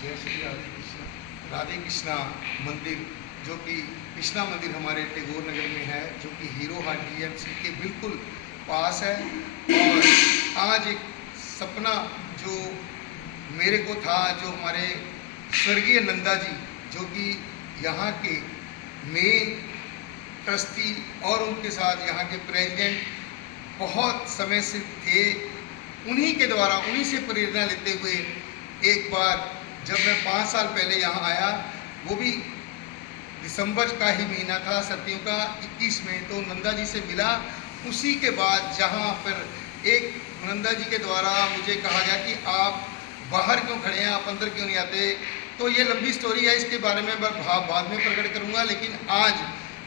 जय श्री राधे कृष्णा मंदिर, जो कि कृष्णा मंदिर हमारे टैगोर नगर में है, जो कि हीरो हाट जीएमसी के बिल्कुल पास है। और आज एक सपना जो मेरे को था, जो हमारे स्वर्गीय नंदा जी, जो कि यहाँ के मेन ट्रस्टी और उनके साथ यहाँ के प्रेसिडेंट बहुत समय से थे, उन्हीं के द्वारा, उन्हीं से प्रेरणा लेते हुए एक बार जब मैं 5 साल पहले यहाँ आया, वो भी दिसंबर का ही महीना था, सर्दियों का 21 में, तो नंदा जी से मिला। उसी के बाद जहाँ पर एक नंदा जी के द्वारा मुझे कहा गया कि आप बाहर क्यों खड़े हैं, आप अंदर क्यों नहीं आते। तो ये लंबी स्टोरी है, इसके बारे में मैं बाद में प्रकट करूँगा। लेकिन आज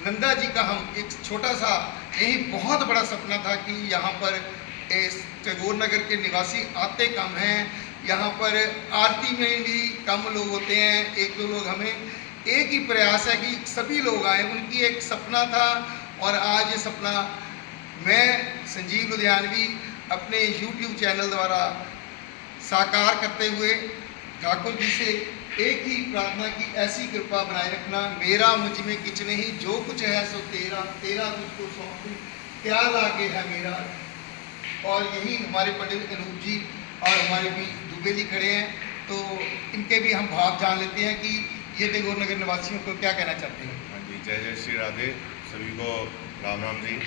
नंदा जी का हम एक छोटा सा, यही बहुत बड़ा सपना था कि यहाँ पर टैगोर नगर के निवासी आते कम हैं, यहाँ पर आरती में भी कम लोग होते हैं, 1-2 लोग। हमें एक ही प्रयास है कि सभी लोग आए, उनकी एक सपना था। और आज ये सपना मैं संजीव लुधियानवी अपने YouTube चैनल द्वारा साकार करते हुए ठाकुर जी से एक ही प्रार्थना की, ऐसी कृपा बनाए रखना, मेरा मुझ में किच नहीं, जो कुछ है सो तेरा, तेरा तुझको सौंपू, क्या लागे है मेरा। और यही हमारे पंडित अनूप जी और हमारे भी दुबे जी खड़े हैं, तो इनके भी हम भाव जान लेते हैं कि ये टैगोर नगर निवासियों को क्या कहना चाहते हैं। हाँ जी, जय जय श्री राधे। सभी को राम राम जी।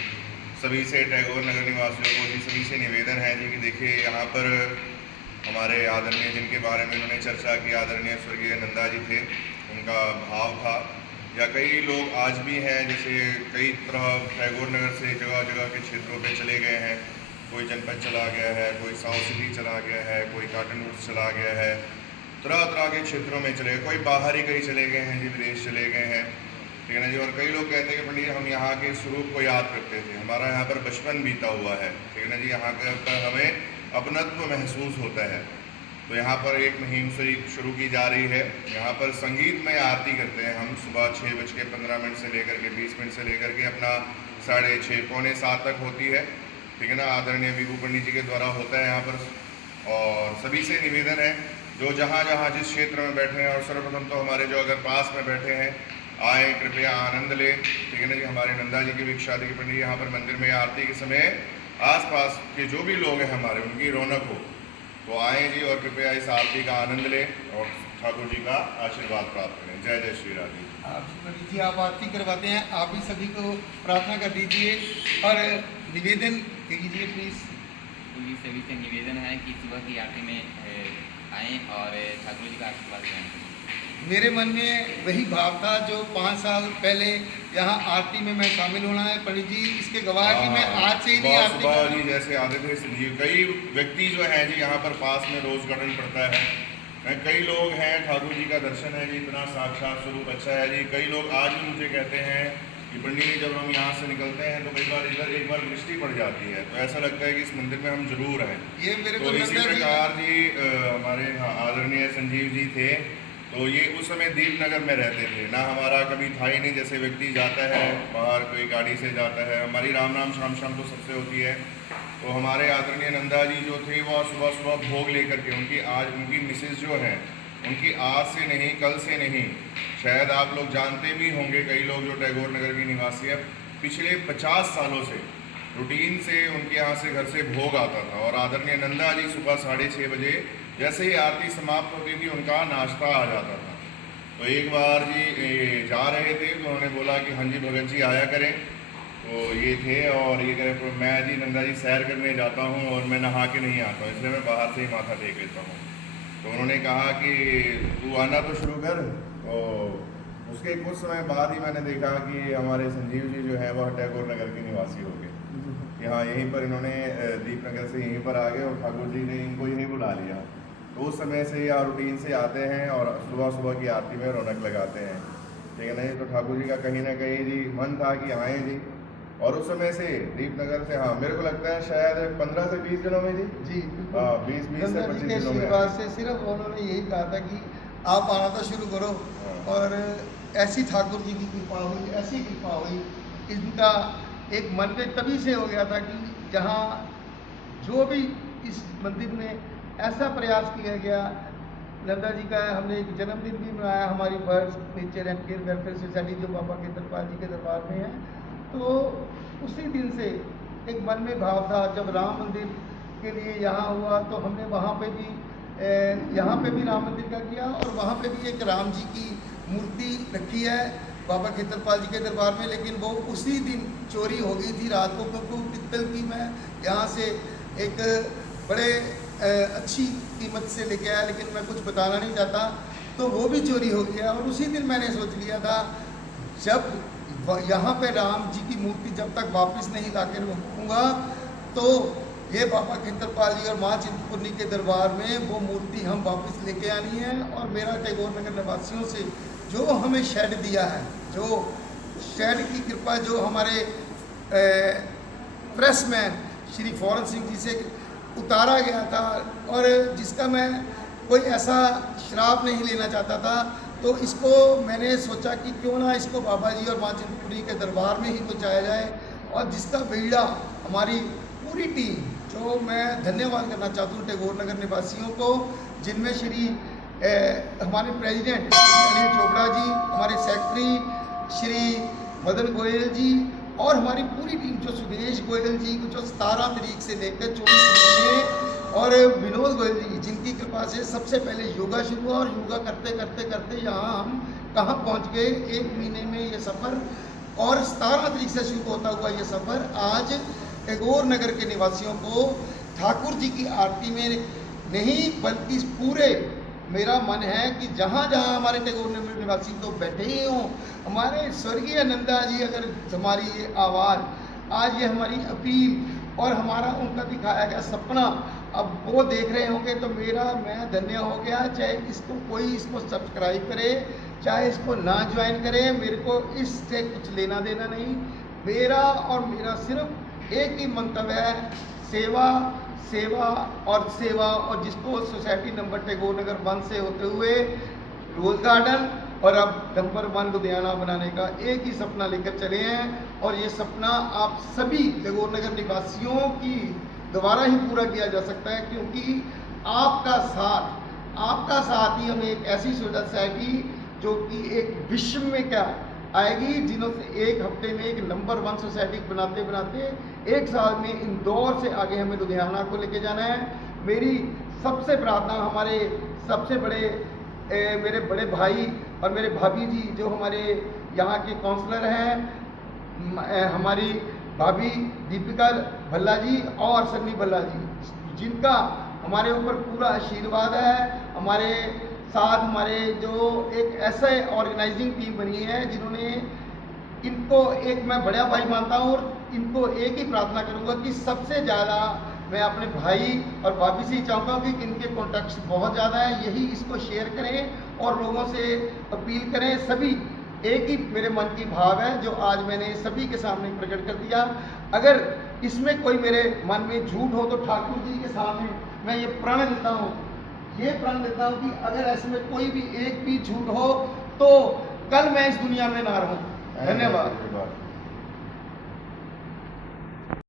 सभी से टैगोर नगर निवासियों को जी, सभी से निवेदन है जी कि देखिए, यहाँ पर हमारे आदरणीय, जिनके बारे में उन्होंने चर्चा की, आदरणीय स्वर्गीय नंदा जी थे, उनका भाव था, या कई लोग आज भी हैं, जैसे कई तरह टैगोर नगर से जगह जगह के क्षेत्रों पे चले गए हैं। कोई जनपद चला गया है, कोई साउथ सिटी चला गया है, कोई कॉटन वुड्स चला गया है, तरह तरह के क्षेत्रों में चले गए, कोई बाहर ही कहीं चले गए हैं जी, विदेश चले गए हैं, ठीक है ना जी। और कई लोग कहते हैं कि पंडित हम यहाँ के स्वरूप को याद करते थे, हमारा यहाँ पर बचपन बीता हुआ है, ठीक है ना जी, यहाँ पर हमें अपनत्व महसूस होता है। तो यहाँ पर एक मुहिम शुरू की जा रही है। यहाँ पर संगीतमय आरती करते हैं हम, सुबह 6:15 से लेकर के 20 मिनट से लेकर के अपना 6:30 पौने 7 तक होती है, ठीक है ना। आदरणीय विभू पंडित जी के द्वारा होता है यहाँ पर। और सभी से निवेदन है, जो जहाँ जहाँ जिस क्षेत्र में बैठे हैं, और सर्वप्रथम तो हमारे जो अगर पास में बैठे हैं, आए, कृपया आनंद लें, ठीक है ना जी। हमारे नंदा जी के भी शादी के पंडित यहाँ पर मंदिर में आरती के समय आसपास के जो भी लोग हैं हमारे, उनकी रौनक हो, तो आए जी और कृपया इस आरती का आनंद लें और ठाकुर जी का आशीर्वाद प्राप्त करें। जय जय श्री राधे। आप पंडित जी, आप आरती करवाते हैं, आप भी सभी को प्रार्थना कर दीजिए और निवेदन कीजिए प्लीज़। सभी से निवेदन है कि सुबह की आरती में आएँ और ठाकुर जी का आशीर्वाद लें। मेरे मन में वही भाव था जो 5 साल पहले यहाँ आरती में मैं शामिल होना है। पंडित जी इसके गवाह कि मैं आज से ही नहीं आरती सुबह जी जैसे आते थे संजीव, कई व्यक्ति जो हैं जी यहाँ पर पास में रोज गार्डन पड़ता है, कई लोग हैं, ठाकुर जी का दर्शन है जी, इतना साक्षात स्वरूप अच्छा है जी। कई लोग आज भी मुझे कहते हैं कि पंडित जी जब हम यहाँ से निकलते हैं तो कई बार इधर एक बार दृष्टि पड़ जाती है, तो ऐसा लगता है कि इस मंदिर में हम जरूर हैं। ये मेरे तो को इसी प्रकार जी हमारे आदरणीय संजीव जी थे, तो ये उस समय दीपनगर में रहते थे ना, हमारा कभी था ही नहीं। जैसे व्यक्ति जाता है बाहर, कोई गाड़ी से जाता है, हमारी राम राम शाम शाम तो सबसे होती है, तो हमारे आदरणीय नंदा जी जो थे वो सुबह सुबह भोग लेकर के, उनकी मिसेज जो है, उनकी आज से नहीं, कल से नहीं, शायद आप लोग जानते भी होंगे, कई लोग जो टैगोर नगर की निवासी है, पिछले 50 सालों से रूटीन से उनके यहाँ से घर से भोग आता था। और आदरणीय नंदा जी सुबह 6:30 बजे जैसे ही आरती समाप्त होती थी, उनका नाश्ता आ जाता था। तो एक बार जी जा रहे थे तो उन्होंने बोला कि हाँ जी भगत जी आया करें, तो ये थे और ये कह रहे मैं जी नंदा जी सैर करने जाता हूँ और मैं नहा के नहीं आता हूँ, इसलिए मैं बाहर से ही माथा टेक लेता हूँ। तो उन्होंने कहा कि तू आना तो शुरू कर। तो उसके कुछ समय बाद ही मैंने देखा कि हमारे संजीव जी जो है वह टैगोर नगर के निवासी हो गए। यहाँ यहीं पर इन्होंने दीपनगर से यहीं पर आ गए और ठाकुर जी ने इनको यहीं बुला लिया। तो उस समय से या रूटीन से आते हैं और सुबह सुबह की आरती में रौनक लगाते हैं, ठीक है ना। तो ठाकुर जी का कहीं ना कहीं जी मन था कि आएँ जी, और उस समय से दीपनगर से, हाँ मेरे को लगता है शायद 15 से 20 दिनों में जी, हाँ 20 से 25 दिनों में से सिर्फ उन्होंने यही कहा था कि आप आना तो शुरू करो। और ऐसी ठाकुर जी की कृपा हुई, ऐसी कृपा हुई, इनका एक मन में तभी से हो गया था कि जहाँ जो भी इस मंदिर में ऐसा प्रयास किया गया नंदा जी का हमने एक जन्मदिन भी मनाया, हमारी birds nature and care welfare society जो बाबा खेतरपाल जी के दरबार में है। तो उसी दिन से एक मन में भाव था, जब राम मंदिर के लिए यहाँ हुआ तो हमने वहाँ पे भी यहाँ पे भी राम मंदिर का किया, और वहाँ पे भी एक राम जी की मूर्ति रखी है बाबा खेतरपाल जी के दरबार में। लेकिन वो उसी दिन चोरी हो गई थी रात को, क्योंकि पित्तल की मैं यहाँ से एक बड़े अच्छी कीमत से लेके आया, लेकिन मैं कुछ बताना नहीं चाहता, तो वो भी चोरी हो गया। और उसी दिन मैंने सोच लिया था, जब यहाँ पे राम जी की मूर्ति जब तक वापस नहीं ला के रखूँगा, तो ये बाबा खेतरपाल जी और माँ चिंतपूर्णी के दरबार में वो मूर्ति हम वापस लेके आनी है। और मेरा टैगोर नगर निवासियों से जो हमें शेड दिया है, जो शेड की कृपा जो हमारे प्रेसमैन श्री फौरन सिंह जी से उतारा गया था, और जिसका मैं कोई ऐसा श्राप नहीं लेना चाहता था, तो इसको मैंने सोचा कि क्यों ना इसको बाबा जी और माँ चिंतपूर्णी के दरबार में ही पहुँचाया जाए। और जिसका बीड़ा हमारी पूरी टीम, जो मैं धन्यवाद करना चाहता हूँ टैगोर नगर निवासियों को, जिनमें श्री हमारे प्रेसिडेंट अनिल चोपड़ा जी, हमारे सेक्रेटरी श्री मदन गोयल जी, और हमारी पूरी टीम जो सुदेश गोयल जी जो 17 तारीख से लेकर 24 तारीख में, और विनोद गोयल जी जिनकी कृपा से सबसे पहले योगा शुरू हुआ, और योगा करते करते करते यहाँ हम कहाँ पहुँच गए, 1 महीने में ये सफ़र, और 17 तारीख से शुरू होता हुआ ये सफ़र आज टैगोर नगर के निवासियों को ठाकुर जी की आरती में नहीं, बल्कि पूरे मेरा मन है कि जहाँ जहाँ हमारे टैगोर नगर निवासी तो बैठे ही हों, हमारे स्वर्गीय नंदा जी, अगर हमारी ये आवाज़, आज ये हमारी अपील और हमारा उनका दिखाया गया सपना अब वो देख रहे होंगे, तो मैं धन्य हो गया। चाहे इसको कोई इसको सब्सक्राइब करे, चाहे इसको ना ज्वाइन करे, मेरे को इससे कुछ लेना देना नहीं। मेरा सिर्फ एक ही मंतव्य है, सेवा सेवा और सेवा। और जिसको सोसाइटी नंबर टैगोर नगर 1 से होते हुए रोज़ गार्डन और अब नंबर 1 लुधियाना बनाने का एक ही सपना लेकर चले हैं, और ये सपना आप सभी टैगोर नगर निवासियों की द्वारा ही पूरा किया जा सकता है, क्योंकि आपका साथ ही हमें एक ऐसी सोसाइटी जो कि एक विश्व में क्या आएगी, जिन्हों से एक हफ्ते में एक नंबर 1 सोसाइटी बनाते बनाते 1 साल में इंदौर से आगे हमें लुधियाना को लेके जाना है। मेरी सबसे प्रार्थना हमारे सबसे बड़े मेरे बड़े भाई और मेरे भाभी जी जो हमारे यहाँ के काउंसलर हैं, हमारी भाभी दीपिका भल्ला जी और सन्नी भल्ला जी, जिनका हमारे ऊपर पूरा आशीर्वाद है। हमारे साथ हमारे जो एक ऐसे ऑर्गेनाइजिंग टीम बनी है, जिन्होंने इनको एक मैं बड़ा भाई मानता हूँ, और इनको एक ही प्रार्थना करूँगा कि सबसे ज़्यादा मैं अपने भाई और भाभी से ही चाहूँगा कि इनके कॉन्टैक्ट्स बहुत ज़्यादा है, यही इसको शेयर करें और लोगों से अपील करें। सभी एक ही मेरे मन की भाव है जो आज मैंने सभी के सामने प्रकट कर दिया। अगर इसमें कोई मेरे मन में झूठ हो तो ठाकुर जी के सामने मैं ये प्रण लेता हूँ कि अगर इसमें कोई भी एक भी झूठ हो तो कल मैं इस दुनिया में ना रहूँ। धन्यवाद।